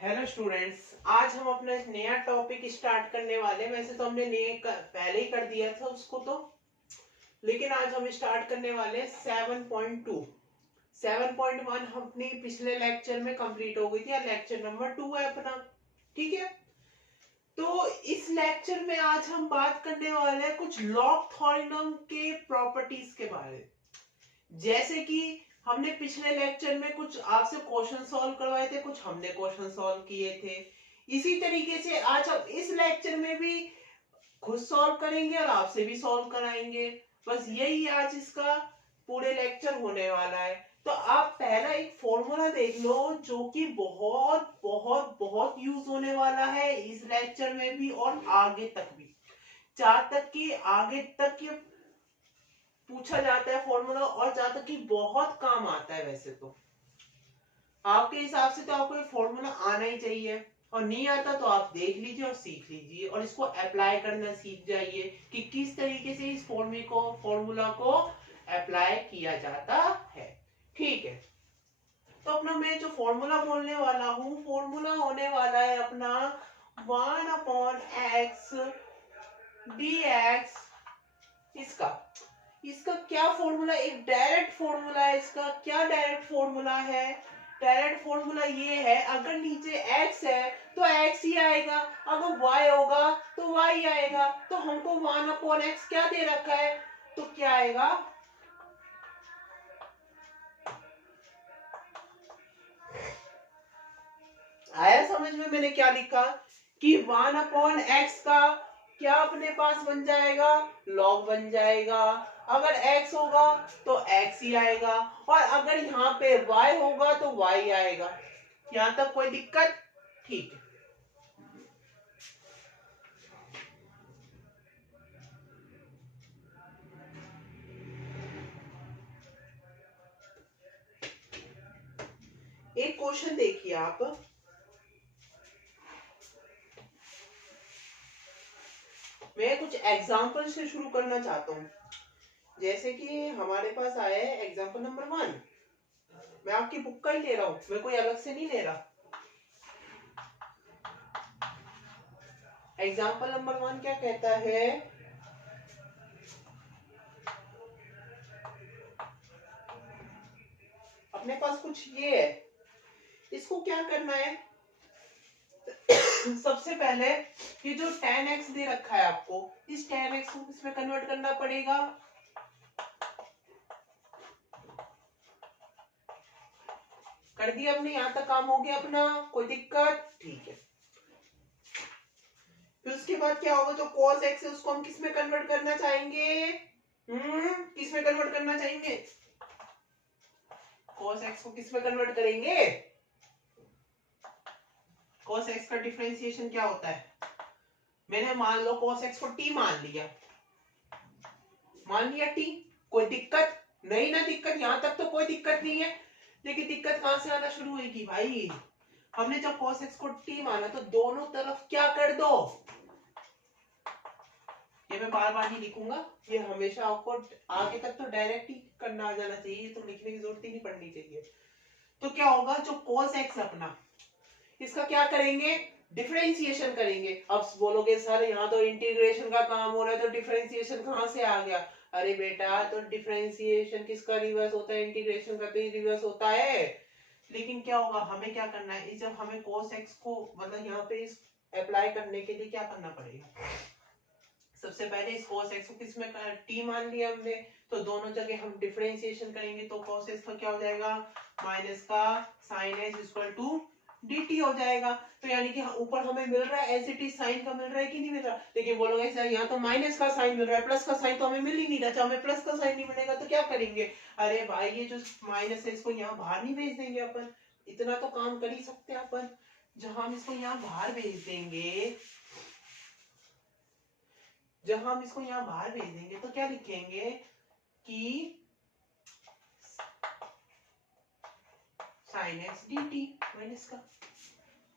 Hello students, आज हम अपना एक नया टॉपिक स्टार्ट करने वाले हैं। वैसे तो हमने पहले ही कर दिया था उसको तो, लेकिन आज हम स्टार्ट करने वाले हैं 7.2। 7.1 अपनी पिछले लेक्चर में कंप्लीट हो गई थी, या लेक्चर नंबर 2 है अपना। ठीक है, तो इस लेक्चर में आज हम बात करने वाले हैं कुछ लॉग थ्योरम के प्रॉपर्टीज के बारे में। जैसे कि हमने पिछले लेक्चर में कुछ आपसे क्वेश्चन सॉल्व करवाए थे, कुछ हमने क्वेश्चन सॉल्व किए थे। इसी तरीके से आज हम इस लेक्चर में भी खुद सॉल्व करेंगे और आपसे भी सॉल्व कराएंगे। बस यही आज इसका पूरे लेक्चर होने वाला है। तो आप पहला एक फॉर्मूला देख लो जो कि बहुत बहुत बहुत यूज होने वाला है इस लेक्चर में भी और आगे तक भी। जहां तक कि आगे तक ये पूछा जाता है फॉर्मूला, और जहां तक कि बहुत काम आता है। वैसे तो आपके हिसाब से तो आपको ये फॉर्मूला आना ही चाहिए, और नहीं आता तो आप देख लीजिए और सीख लीजिए और इसको अप्लाई करना सीख जाइए कि किस तरीके से इस फॉर्मूला को अप्लाई किया जाता है। ठीक है, तो अपना मैं जो फॉर्मूला बोलने वाला हूँ, फॉर्मूला होने वाला है अपना 1/x dx। इसका इसका क्या फॉर्मूला, एक डायरेक्ट फॉर्मूला है। इसका क्या डायरेक्ट फॉर्मूला है? डायरेक्ट फॉर्मूला ये है, अगर नीचे x है तो x ही आएगा, अगर y होगा तो y आएगा। तो हमको 1/x क्या दे रखा है, तो क्या आएगा, आया समझ में मैंने क्या लिखा कि 1/x का क्या अपने पास बन जाएगा, लॉग बन जाएगा। अगर x होगा तो x ही आएगा, और अगर यहाँ पे y होगा तो y आएगा। यहां तक कोई दिक्कत? ठीक है, एक क्वेश्चन देखिए आप। मैं कुछ एग्जाम्पल से शुरू करना चाहता हूँ। जैसे कि हमारे पास आया है एग्जाम्पल नंबर 1। मैं आपकी बुक का ही ले रहा हूँ, मैं कोई अलग से नहीं ले रहा। एग्जाम्पल नंबर 1 क्या कहता है, अपने पास कुछ ये है, इसको क्या करना है। सबसे पहले ये जो tan x दे रखा है आपको, इस tan x को इसमें कन्वर्ट करना पड़ेगा। कर दिया अपने, यहां तक काम हो गया अपना, कोई दिक्कत? ठीक है। फिर उसके बाद क्या होगा, जो cos x है उसको हम किस में कन्वर्ट करना चाहेंगे? किस में कन्वर्ट करना चाहेंगे? cos x को किस में कन्वर्ट करेंगे? cos x का डिफरेंशिएशन क्या होता है? मैंने मान लो cos x को t मान लिया, t। कोई दिक्कत नहीं ना? दिक्कत यहां तक तो कोई दिक्कत नहीं है, लेकिन दिक्कत कहां से आना शुरू हुई कि भाई हमने जब cos x को t माना तो दोनों तरफ क्या कर दो। ये मैं बार बार ही लिखूंगा, ये हमेशा आपको आगे तक तो डायरेक्ट ही करना आ जाना चाहिए, तो लिखने की जरूरत ही नहीं पड़नी चाहिए। तो क्या होगा, जो cos x अपना, इसका क्या करेंगे, डिफरेंशिएशन करेंगे। अब बोलोगे सर यहाँ तो इंटीग्रेशन का काम हो रहा है, तो डिफरेंशिएशन कहां से आ गया? अरे बेटा, तो डिफरेंशिएशन किसका रिवर्स होता है? इंटीग्रेशन का तो ही रिवर्स होता है। लेकिन क्या होगा, हमें क्या करना है, इस जब हमें cos x को मतलब यहाँ पे इस अप्लाई करने के लिए क्या करना पड़ेगा, सबसे पहले इस cos x को किस में t मान लिया हमने, तो दोनों जगह हम डिफरेंशिएशन करेंगे तो cos x का क्या हो जाएगा, माइनस का sin x equal to dt हो जाएगा। तो यानी कि ऊपर हमें मिल रहा है एज इट इज साइन का, मिल रहा है कि नहीं मिल रहा? लेकिन बोलोगे सर यहाँ तो माइनस का साइन मिल रहा है, प्लस का साइन तो हमें मिल ही नहीं रहा। हमें प्लस का साइन नहीं मिलेगा तो क्या करेंगे? अरे भाई ये जो माइनस है इसको यहाँ बाहर नहीं भेज देंगे अपन? इतना तो काम कर ही सकते हैं अपन। जहां हम इसको यहाँ बाहर भेज देंगे, जब हम इसको यहाँ बाहर भेज देंगे तो क्या लिखेंगे कि sine x D T minus का।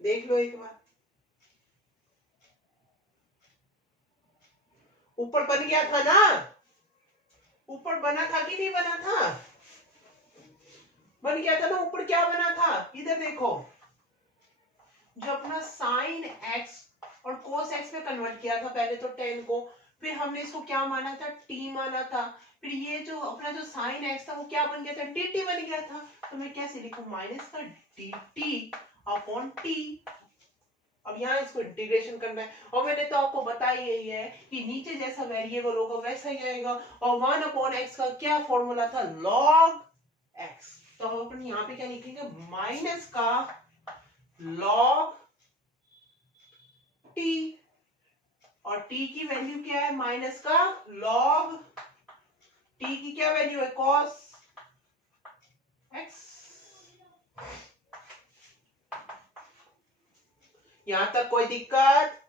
देख लो एक बार, ऊपर बन गया था ना? ऊपर बना था कि नहीं बना था? बन गया था ना ऊपर। क्या बना था, इधर देखो, जो अपना साइन एक्स और कोस एक्स में कन्वर्ट किया था पहले तो टेन को, फिर हमने इसको क्या माना था, टी माना था, फिर ये जो अपना जो साइन एक्स था वो क्या बन गया था, डी टी बन गया था। तो मैं कैसे लिखूं, माइनस का डी टी अपॉन टी। अब यहाँ इसको इंटीग्रेशन करना है, और मैंने तो आपको बताया ही है कि नीचे जैसा वेरिएबल होगा वैसा ही आएगा। और 1/x का क्या फॉर्मूला था, log x। तो हम अपन यहाँ पे क्या लिखेंगे, माइनस का log t, और t की वैल्यू क्या है, माइनस का log t की क्या वैल्यू है, cos x। यहां तक कोई दिक्कत,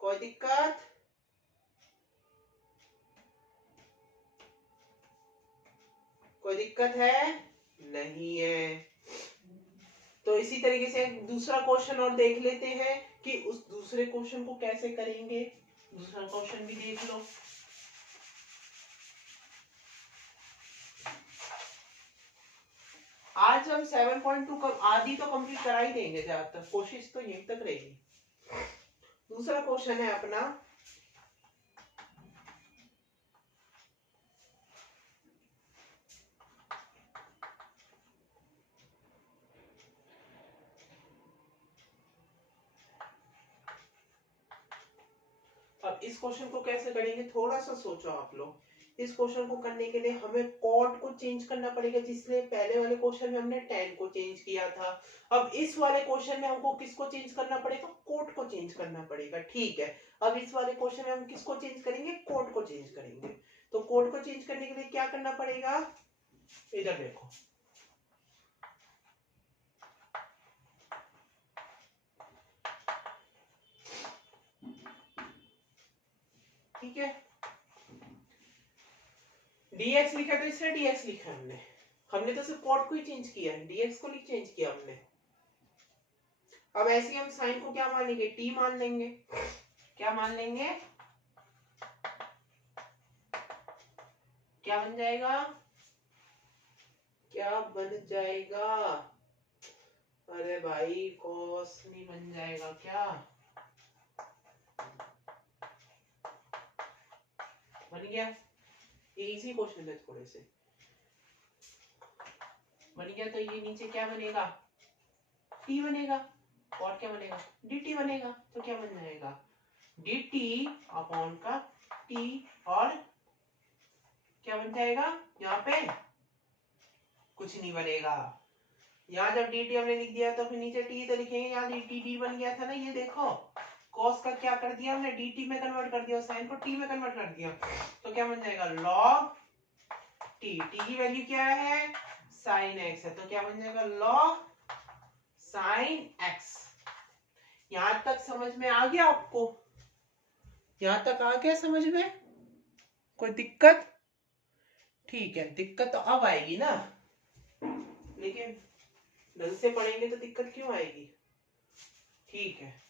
कोई दिक्कत? कोई दिक्कत है? नहीं है। तो इसी तरीके से दूसरा क्वेश्चन और देख लेते हैं कि उस दूसरे क्वेश्चन को कैसे करेंगे। दूसरा क्वेश्चन भी देख लो। आज हम 7.2 का आधी तो कंप्लीट करा ही देंगे, ज्यादातर कोशिश तो यहीं तक रहेगी। दूसरा क्वेश्चन है अपना, अब इस क्वेश्चन को कैसे करेंगे, थोड़ा सा सोचो आप लोग। इस क्वेश्चन को करने के लिए हमें कॉट को चेंज करना पड़ेगा, जिसलिए पहले वाले क्वेश्चन में हमने टेन को चेंज किया था। अब इस वाले क्वेश्चन में हमको किसको चेंज करना पड़ेगा, कोट को चेंज करना पड़ेगा। ठीक है, अब इस वाले क्वेश्चन में हम किसको चेंज करेंगे, कोट को चेंज करेंगे। तो कोट को चेंज करने के लिए क्या करना पड़ेगा, इधर देखो, ठीक है। dx लिखा तो इसलिए dx लिखा हमने, हमने तो सिर्फ कोट को ही चेंज किया है, dx को नहीं चेंज किया हमने। अब ऐसे हम साइन को क्या मान लेंगे, t मान लेंगे। क्या मान लेंगे, क्या बन जाएगा, क्या बन जाएगा, अरे भाई कॉस नहीं बन जाएगा क्या, बन गया, इजी क्वेश्चन है थोड़े से, बन गया। तो ये नीचे क्या बनेगा, t बनेगा, और क्या बनेगा, dt बनेगा। तो क्या बन जाएगा, dt अपॉन का t, और क्या बन जाएगा, यहाँ पे कुछ नहीं बनेगा। यहाँ जब dt हमने लिख दिया तो फिर नीचे t तो लिखेंगे, यहाँ dt बन गया था ना, ये देखो cos का क्या कर दिया हमने, dt में कन्वर्ट कर दिया, sin को t में कन्वर्ट कर दिया। तो क्या बन जाएगा, log t, t की वैल्यू क्या है, sin x है, तो क्या बन जाएगा, log sin x। यहां तक समझ में आ गया आपको, यहां तक आ गया समझ में, कोई दिक्कत? ठीक है, दिक्कत तो अब आएगी ना, लेकिन ढंग से पढ़ेंगे तो दिक्कत क्यों आएगी। ठीक है,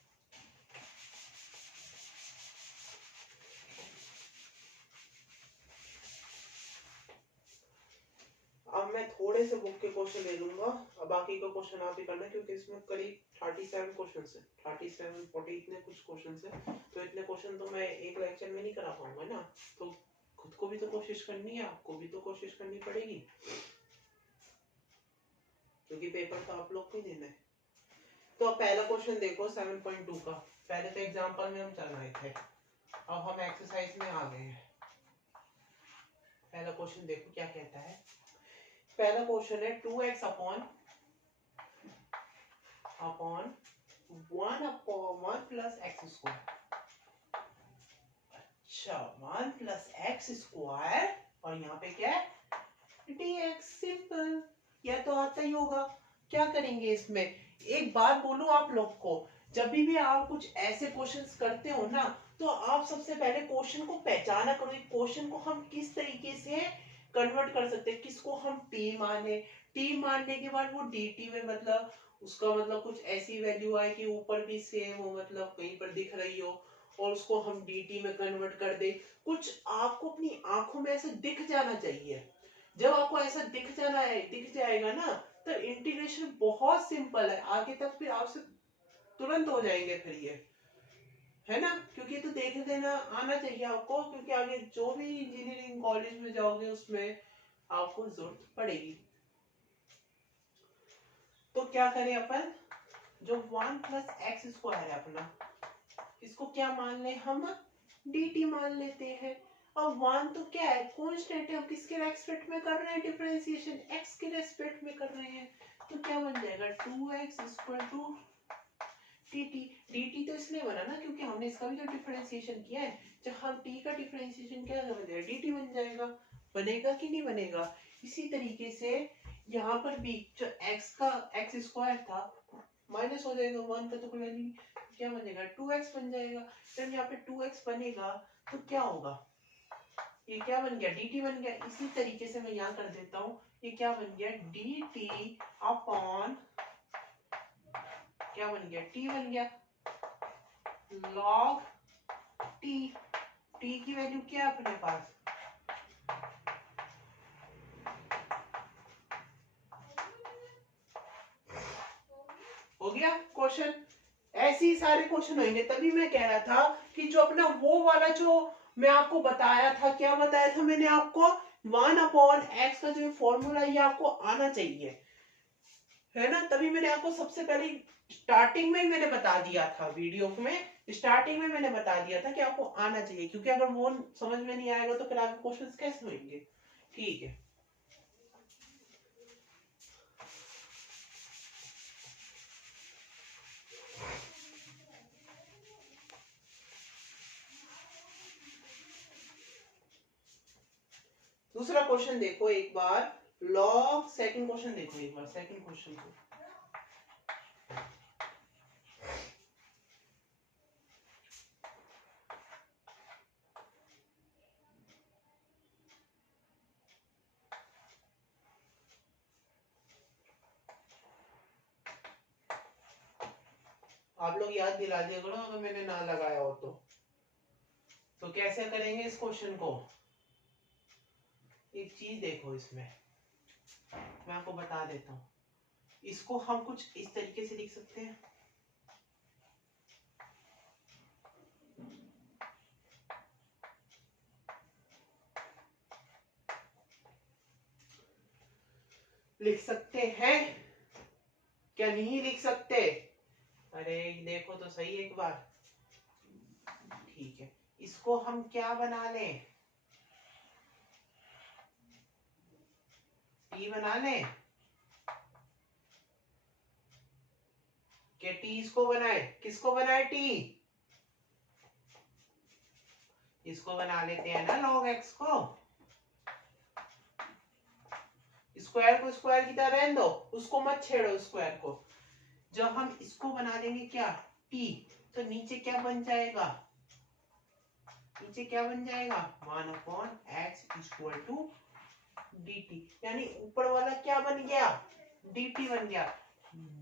अब मैं थोड़े से बुक के क्वेश्चन ले लूंगा, अब बाकी का क्वेश्चन आप ही करना, क्योंकि इसमें करीब 37 क्वेश्चन है, 37 40 इतने कुछ क्वेश्चन है। तो इतने क्वेश्चन तो मैं एक लेक्चर में नहीं करा पाऊंगा ना, तो खुद को भी तो कोशिश करनी है, आपको भी तो कोशिश करनी पड़ेगी, क्योंकि पेपर तो आप लोग को ही देना है। तो अब पहला क्वेश्चन देखो 7.2 का, पहले तो एग्जांपल में हम चल रहे थे, अब हम एक्सरसाइज में आ गए हैं। पहला क्वेश्चन देखो क्या कहता है, पहला क्वेश्चन है 2x upon 1 plus x square. अच्छा, 1 प्लस एक्स स्क्वायर, और यहाँ पे क्या है, dx। सिंपल, यह तो आता ही होगा। क्या करेंगे इसमें, एक बात बोलूं आप लोग को, जब भी आप कुछ ऐसे क्वेश्चंस करते हो ना, तो आप सबसे पहले क्वेश्चन को पहचाना करो, क्वेश्चन को हम किस तरीके से कन्वर्ट कर सकते हैं, किसको हम t माने, t मानने के बाद वो dt में मतलब उसका मतलब कुछ ऐसी वैल्यू आए कि ऊपर भी सेम हो, मतलब कहीं पर दिख रही हो, और उसको हम dt में कन्वर्ट कर दे। कुछ आपको अपनी आंखों में ऐसा दिख जाना चाहिए, जब आपको ऐसा दिख जाएगा ना, तो इंटीग्रेशन बहुत सिंपल है, आगे तक फिर आपसे तुरंत हो जाएंगे फिर ये, है ना, क्योंकि तो देख देना आना चाहिए आपको, क्योंकि आगे जो भी इंजीनियरिंग कॉलेज में जाओगे उसमें आपको जरूरत पड़ेगी। तो क्या करें अपन, जो 1 प्लस एक्स स्क्वायर है अपना, इसको क्या मान ले हम, dt मान लेते हैं। अब 1 तो क्या है, कांस्टेंट है, हम किसके रेस्पेक्ट में कर रहे हैं डिफरेंशिएशन, x के रेस्पेक्ट में कर रहे हैं, तो क्या बन जाएगा 2x equal to dt। dt तो इसलिए बना ना क्योंकि हमने इसका भी तो डिफरेंशिएशन किया है, जब हम t का डिफरेंशिएशन क्या बन जाएगा, dt बन जाएगा। बनेगा कि नहीं बनेगा। इसी तरीके से यहाँ पर भी जो x का x स्क्वायर था माइनस हो जाएगा, 1 का तो कोई वैल्यू नहीं, क्या बनेगा 2x बन जाएगा। जब यहाँ पे 2x बनेगा तो क्या होगा, ये क्या बन गया dt बन गया। इसी तरीके से मैं यहाँ कर देता हूँ, ये क्या बन गया dt अपॉन क्या बन गया t बन गया log t। t की वैल्यू क्या है अपने पास, हो गया क्वेश्चन। ऐसे ही सारे क्वेश्चन होंगे, तभी मैं कह रहा था कि जो अपना वो वाला जो मैं आपको बताया था, क्या बताया था मैंने आपको, 1 अपॉन एक्स का जो फॉर्मूला ये आपको आना चाहिए, है ना। तभी मैंने आपको सबसे पहले स्टार्टिंग में ही मैंने बता दिया था, वीडियो में स्टार्टिंग में मैंने बता दिया था कि आपको आना चाहिए, क्योंकि अगर वो समझ में नहीं आएगा तो फिर आपके क्वेश्चंस कैसे होंगे। ठीक है, दूसरा क्वेश्चन देखो एक बार, लॉग, सेकंड क्वेश्चन देखो एक बार, सेकंड क्वेश्चन को आप लोग याद दिला दिया करो अगर मैंने ना लगाया हो तो कैसे करेंगे इस क्वेश्चन को। एक चीज देखो इसमें, मैं आपको बता देता हूँ, इसको हम कुछ इस तरीके से लिख सकते हैं, लिख सकते हैं क्या नहीं लिख सकते, अरे देखो तो सही एक बार। ठीक है, इसको हम क्या बना लें, टी बना लें, क्या टी इसको बनाए, किसको बनाए टी, इसको बना लेते हैं ना log x को, स्क्वायर को स्क्वायर की तरह रहने दो, उसको मत छेड़ो स्क्वायर को। जब हम इसको बना देंगे क्या t, तो नीचे क्या बन जाएगा, नीचे क्या बन जाएगा 1 upon x equal to dt, यानी ऊपर वाला क्या बन गया dt बन गया,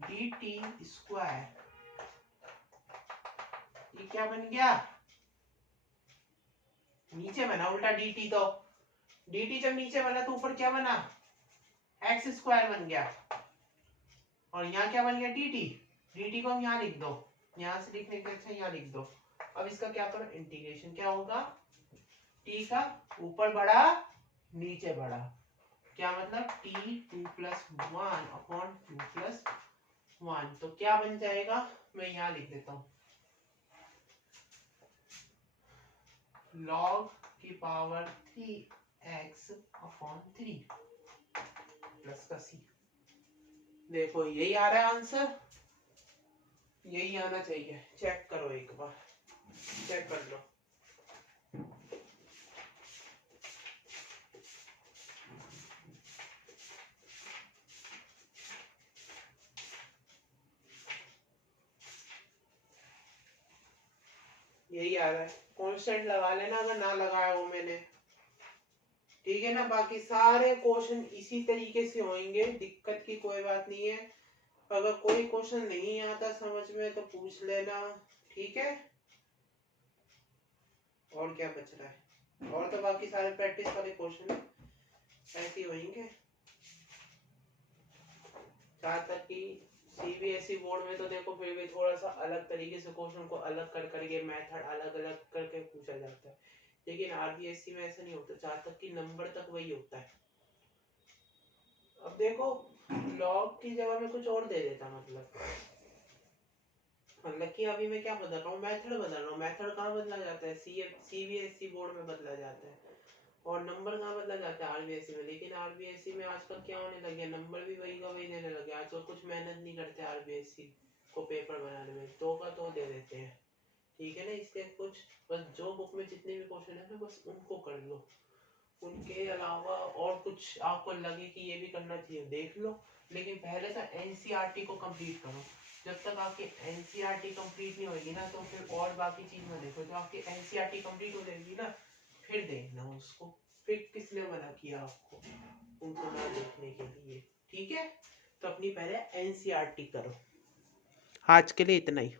dt स्क्वायर, ये क्या बन गया, नीचे बना उल्टा dt, तो dt जब नीचे बना तो ऊपर क्या बना एक्स स्क्वायर बन गया, और यहाँ क्या बन गया dt, dt को हम यहाँ लिख दो, यहाँ से लिखने के अच्छा यहाँ लिख दो। अब इसका क्या करो इंटीग्रेशन, क्या होगा t का ऊपर बढ़ा नीचे बढ़ा, क्या मतलब t 2 प्लस 1 अपॉन 2 प्लस 1, तो क्या बन जाएगा, मैं यहाँ लिख देता हूँ log की पावर 3x अपॉन 3 प्लस का c। देखो यही आ रहा है आंसर, यही आना चाहिए, चेक करो एक बार, चेक कर लो। यही आ रहा है, कांस्टेंट लगा लेना अगर ना लगाया हो मैंने, ठीक है ना। बाकी सारे क्वेश्चन इसी तरीके से होंगे, दिक्कत की कोई बात नहीं है। अगर कोई क्वेश्चन नहीं आता समझ में तो पूछ लेना, ठीक है। और क्या बच रहा है, और तो बाकी सारे प्रैक्टिस वाले क्वेश्चन ऐसे ही होंगे। जहाँ तक कि सीबीएसई बोर्ड में तो देखो फिर भी थोड़ा सा अलग तरीके से क्वेश्चन को अलग कर करके मेथड अलग अलग करके पूछा जाता है, लेकिन आरबीएसई में ऐसा नहीं होता, जहाँ तक कि नंबर तक वही होता है। अब देखो लॉग की जगह में कुछ और दे देता, मतलब कि अभी मैं क्या बदल रहा हूँ, मेथड बदल रहा हूँ। मेथड कहाँ बदला जाता है, सीबीएसई बोर्ड में बदला जाता है, और नंबर कहाँ बदला जाता है, आरबीएसई में। लेकिन आरबीएसई में आजकल क्या होने लग गया, नंबर भी वही का वही देने लगे। आजकल कुछ मेहनत नहीं करते आरबीएसई को पेपर बनाने में, तो का तो दे देते हैं, ठीक है ना। इसके कुछ बस जो बुक में जितने भी क्वेश्चन है ना, बस उनको कर लो, उनके अलावा और कुछ आपको लगे कि ये भी करना चाहिए देख लो, लेकिन पहले तो एनसीईआरटी को कंप्लीट करो। जब तक आपकी एनसीईआरटी कंप्लीट नहीं होगी ना, तो फिर और बाकी चीज में देखो। जो आपकी एनसीईआरटी कंप्लीट हो जाएगी ना, फिर देखना उसको। फिर किसने मना किया आपको उनको ना देखने के लिए, ठीक है। तो अपनी पहले एनसीईआरटी करो। आज के लिए इतना ही।